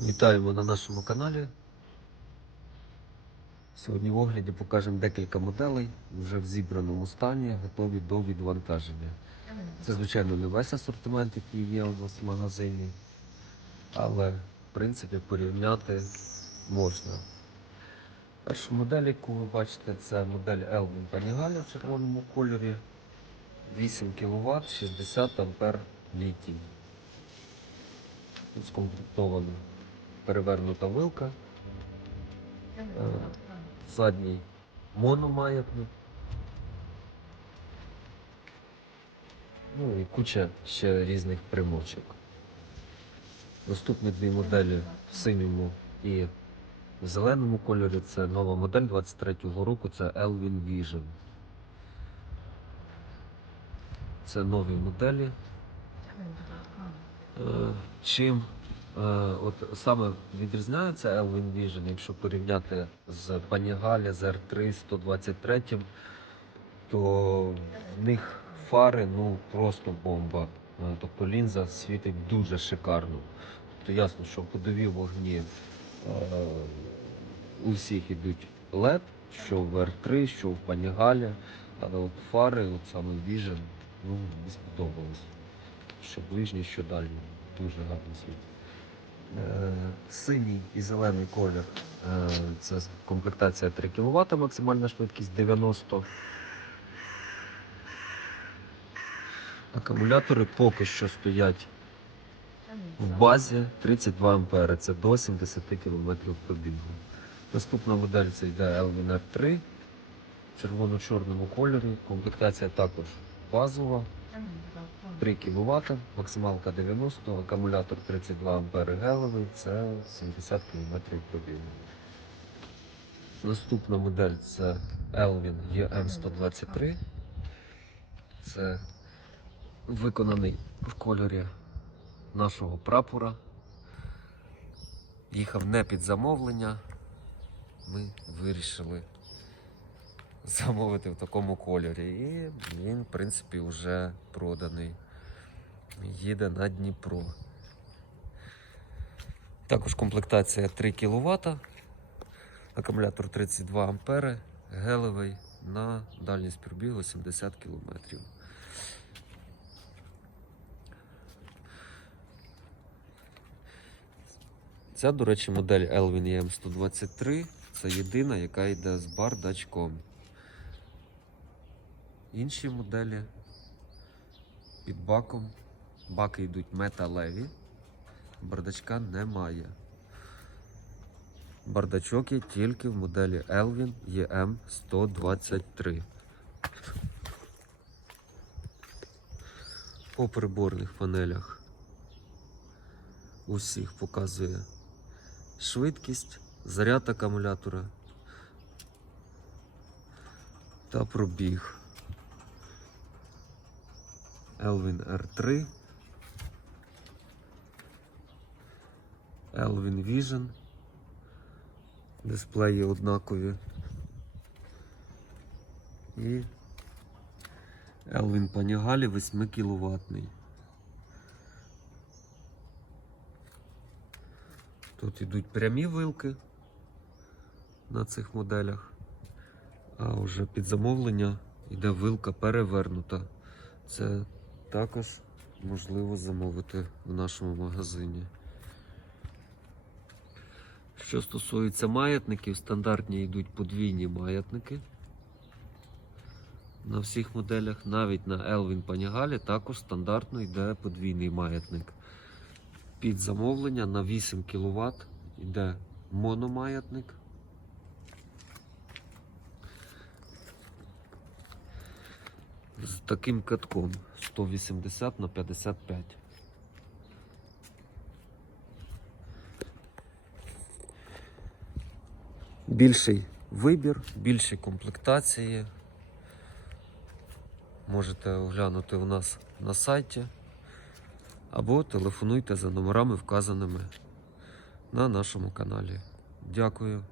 Вітаємо на нашому каналі. Сьогодні в огляді покажемо декілька моделей вже в зібраному стані, готові до відвантаження. Це, звичайно, не весь асортимент, який є у нас в магазині, але в принципі порівняти можна. Перша модель, яку ви бачите, це модель Elvin Panigale в червоному кольорі. 8 кВт, 60 ампер літій. Скомплектована перевернута вилка, задній мономаятник. Ну і куча ще різних примочок. Наступні дві моделі в синьому і в зеленому кольорі. Це нова модель 23-го року, це Elvin Vision. Це нові моделі. Е, Чим е, от саме відрізняється Elvin Vision, якщо порівняти з Panigale, з R3 123, то в них фари ну просто бомба. Е, Тобто лінза світить дуже шикарно. Тобто ясно, що ходові вогні е, у всіх ідуть LED, що в R3, що в Panigale, але от фари, от саме Vision, ну, сподобалось. Що ближній, що дальній. Дуже гарний світ. Е, синій і зелений колір. Е, це комплектація 3 кВт, максимальна швидкість 90. Акумулятори поки що стоять в базі 32 ампери. Це до 70 км пробігу. Наступна модель це йде Elvin R3 в червоно-чорному кольорі. Комплектація також базова. 3 кВт, максималка 90, акумулятор 32 ампери гелевий, це 70 км пробігу. Наступна модель це Elvin EM123. Це виконаний в кольорі нашого прапора. Їхав не під замовлення. Ми вирішили замовити в такому кольорі. І він, в принципі, вже проданий. Їде на Дніпро. Також комплектація 3 кВт, акумулятор 32 ампери, гелевий на дальність пробігу 70 км. Ця, до речі, модель Elvin EM123. Це єдина, яка йде з бардачком. Інші моделі під баком. Баки йдуть металеві, бардачка немає. Бардачок є тільки в моделі Elvin EM123. По приборних панелях усіх показує швидкість, заряд акумулятора та пробіг. Elvin R3, Elvin Vision. Дисплеї однакові. І Elvin Panigale 8 кВт. Тут йдуть прямі вилки на цих моделях, а вже під замовлення йде вилка перевернута. Це також можливо замовити в нашому магазині. Що стосується маятників, стандартні йдуть подвійні маятники. На всіх моделях, навіть на Elvin Panigale також стандартно йде подвійний маятник. Під замовлення на 8 кВт йде мономаятник. З таким катком 180 на 55. Більший вибір, більші комплектації. Можете оглянути у нас на сайті або телефонуйте за номерами, вказаними на нашому каналі. Дякую